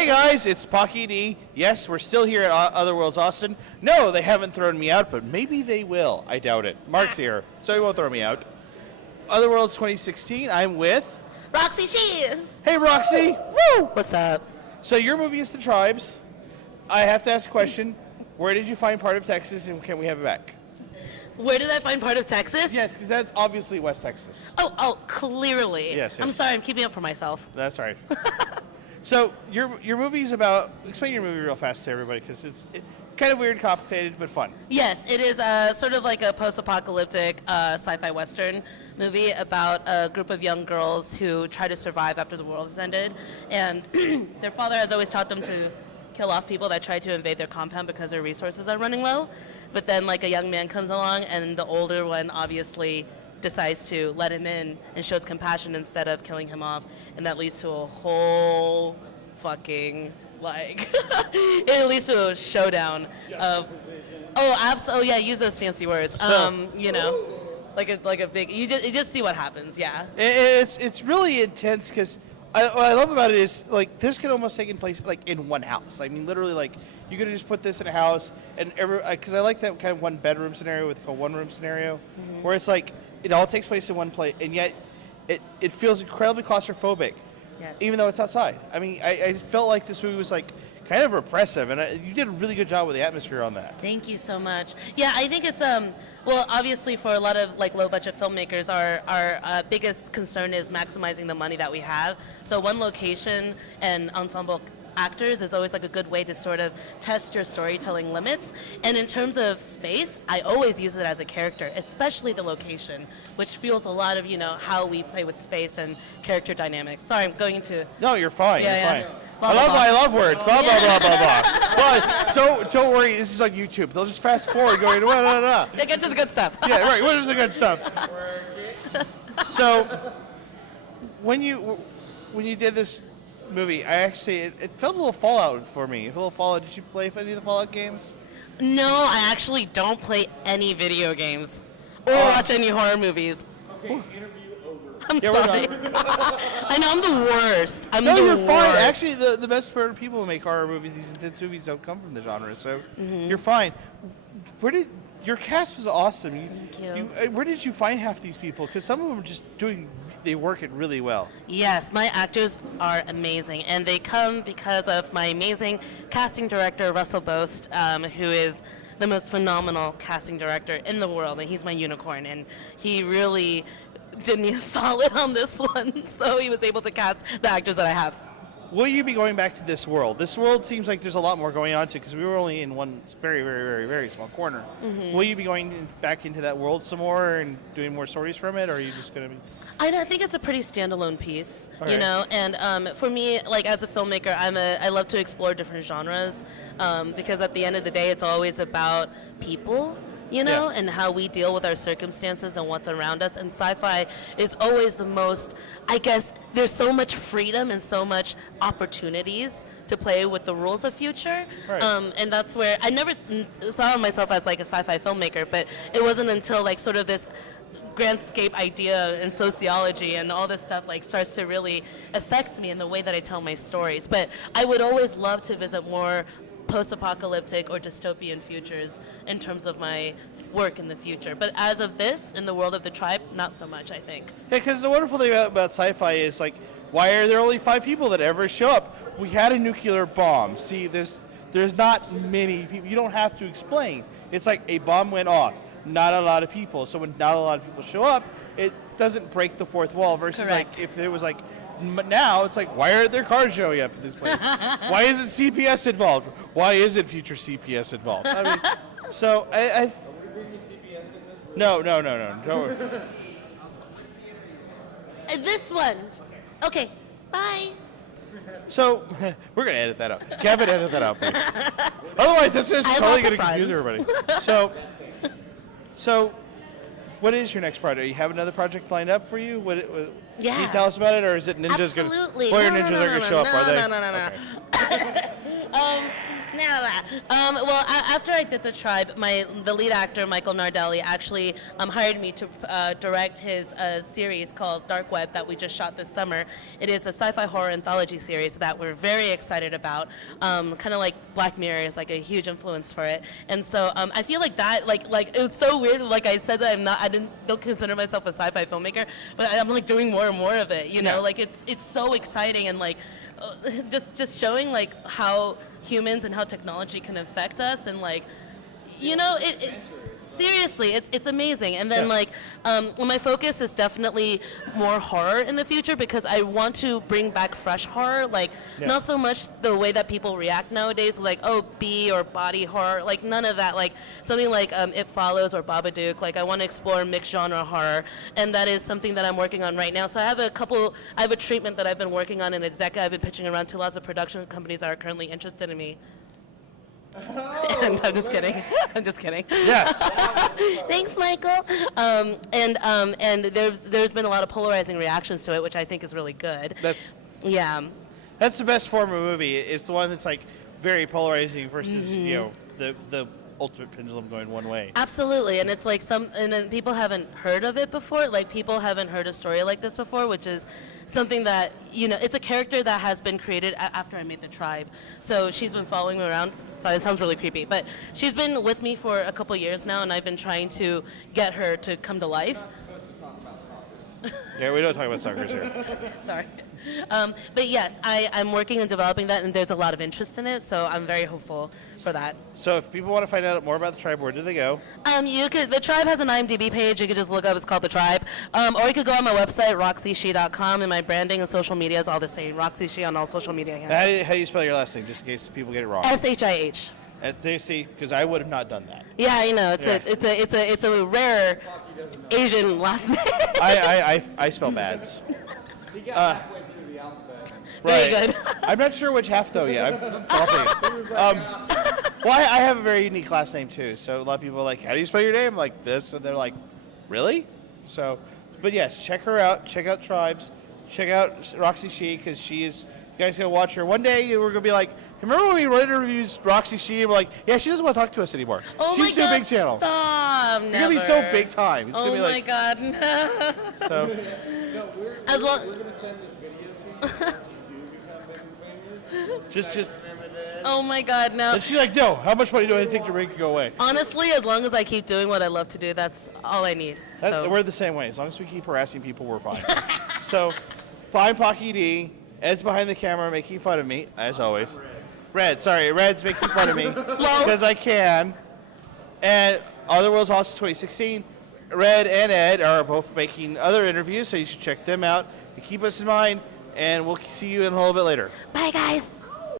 Hey guys, it's Pocky and Eddie. Yes, we're still here at Otherworlds Austin. No, they haven't thrown me out, but maybe they will. I doubt it. Mark's here, so he won't throw me out. Otherworlds 2016, I'm with... Roxy Sheen. Hey Roxy! Woo! What's up? So your movie is The Tribes. I have to ask a question. Where did you find part of Texas, and can we have it back? Where did I find part of Texas? Yes, because that's obviously West Texas. Oh, clearly. Yes. I'm sorry, I'm keeping up for myself. That's right. So your movie's about... Explain your movie real fast to everybody, because it's kind of weird, complicated, but fun. Yes, it is sort of like a post-apocalyptic sci-fi western movie about a group of young girls who try to survive after the world has ended. And their father has always taught them to kill off people that try to invade their compound because their resources are running low. But then like a young man comes along, and the older one obviously decides to let him in and shows compassion instead of killing him off, and that leads to a whole fucking like it leads to a showdown of yeah, use those fancy words. So, you know, like a big you just see what happens. Yeah, it's really intense because what I love about it is like this could almost take place like in one house. I mean, literally, like you could just put this in a house and because I like that kind of one bedroom scenario with a one room scenario, where it's like it all takes place in one place, and yet it feels incredibly claustrophobic. yes. Even though it's outside. I mean, I felt like this movie was like kind of repressive, and you did a really good job with the atmosphere on that. Thank you so much. Yeah, I think it's well, obviously for a lot of like low budget filmmakers, our biggest concern is maximizing the money that we have. So one location and ensemble actors is always like a good way to sort of test your storytelling limits. And in terms of space, I always use it as a character, especially the location, which fuels a lot of, you know, how we play with space and character dynamics. Sorry, I'm going into... No, you're fine. Yeah, you're fine. Blah, blah, blah. I love words. Blah, blah, blah, blah, blah. But don't worry, this is on YouTube. They'll just fast forward going, blah, blah, blah. Yeah, get to the good stuff. Yeah, right. What is the good stuff? So, when you did this movie, it felt a little Fallout for me. A little Fallout. Did you play any of the Fallout games? No, I actually don't play any video games or watch any horror movies. Okay, interview over. I'm Yeah, we're sorry. I know I'm the worst. No, you're worst. fine. Actually, the best part of people who make horror movies, these intense movies, don't come from the genre, so you're fine. Your cast was awesome. Thank you. Where did you find half these people? Because some of them are just they work it really well. Yes, my actors are amazing, and they come because of my amazing casting director, Russell Boast, who is the most phenomenal casting director in the world, and he's my unicorn, and he really did me a solid on this one, so he was able to cast the actors that I have. Will you be going back to this world? This world seems like there's a lot more going on to because we were only in one very, very, very, very small corner. Will you be going back into that world some more and doing more stories from it, or are you just going to be... I think it's a pretty standalone piece, Okay. you know, and for me, like as a filmmaker, I love to explore different genres because at the end of the day, it's always about people, you know, Yeah. and how we deal with our circumstances and what's around us. And sci-fi is always the most, I guess, there's so much freedom and so much opportunities to play with the rules of future. Right. And that's where I never thought of myself as like a sci-fi filmmaker, but it wasn't until like sort of this grandscape idea and sociology and all this stuff like starts to really affect me in the way that I tell my stories. But I would always love to visit more post-apocalyptic or dystopian futures in terms of my work in the future. But as of this, in the world of the tribe, not so much, I think. Yeah, because the wonderful thing about sci-fi is like, why are there only 5 people that ever show up? We had a nuclear bomb. See, there's not many people. You don't have to explain. It's like a bomb went off. Not a lot of people. So when not a lot of people show up, it doesn't break the fourth wall. Versus Correct. like if it was like now, it's like, why aren't there cars showing up at this place? Why isn't CPS involved? Why isn't future CPS involved? I mean, so I no. Don't worry. This one. Okay, bye. So we're gonna edit that out. Kevin, edit that out, please. Otherwise, this is I have totally lots gonna of confuse everybody. So, what is your next project? You have another project lined up for you? Yeah. Can you tell us about it, or is it ninjas Absolutely. gonna? Or your ninjas are gonna show up? Are they? No. Well, after I did The Tribe, the lead actor, Michael Nardelli, actually hired me to direct his series called Dark Web that we just shot this summer. It is a sci-fi horror anthology series that we're very excited about. Kind of like Black Mirror is like a huge influence for it. And so I feel like that, like it's so weird. Like I said that don't consider myself a sci-fi filmmaker, but I'm like doing more and more of it. You know, like it's so exciting and like just showing like how humans and how technology can affect us and like, you know, seriously, it's amazing. And then my focus is definitely more horror in the future because I want to bring back fresh horror, like not so much the way that people react nowadays, like B or body horror, like none of that, like something like It Follows or Babadook. Like I want to explore mixed genre horror, and that is something that I'm working on right now. So I have a treatment that I've been working on, and it's that I've been pitching around to lots of production companies that are currently interested in me. And I'm just kidding. I'm just kidding. Yes. Thanks, Michael. And there's been a lot of polarizing reactions to it, which I think is really good. That's the best form of movie. It's the one that's like very polarizing versus you know the ultimate pendulum going one way. Absolutely, and it's like and then people haven't heard of it before. Like people haven't heard a story like this before, which is something that, you know, it's a character that has been created after I made The Tribe. So she's been following me around. Sorry, it sounds really creepy, but she's been with me for a couple years now, and I've been trying to get her to come to life. Yeah, we don't talk about suckers here. Sorry. But yes, I'm working on developing that, and there's a lot of interest in it, so I'm very hopeful for that. So if people want to find out more about The Tribe, where do they go? The Tribe has an IMDb page. You could just look up. It's called The Tribe. Or you could go on my website, roxyshee.com, and my branding and social media is all the same. Roxy Shee on all social media handles. How do you spell your last name, just in case people get it wrong? SHIH. See, because I would have not done that. Yeah, you know, it's a rare Asian last name. I spell bads. He got halfway through the alphabet. Very Right. good. I'm not sure which half though yet. I'm flopping. Well, I have a very unique last name too. So a lot of people are like, "How do you spell your name?" Like this, and they're like, "Really?" So, but yes, check her out. Check out Tribes. Check out Roxy Shee because she is. You guys gotta watch her. One day we're gonna be like, remember when we interviews Roxy Shee? And we're like, yeah, she doesn't want to talk to us anymore. Oh She's my God, big channel. Stop! You're gonna be so big time. It's Oh gonna be my like, God, no. So. No, we're As long- going to send this video to you. If you do become big and famous. Just. Oh my God, no. And she's like, no. How much money do I think to make it go away? Honestly, as long as I keep doing what I love to do, that's all I need. So. We're the same way. As long as we keep harassing people, we're fine. So, I'm Pocky D. Ed's behind the camera making fun of me, as always. Red's making fun of me because I can. And Other World's Awesome 2016, Red and Ed are both making other interviews, so you should check them out. And keep us in mind, and we'll see you in a little bit later. Bye, guys.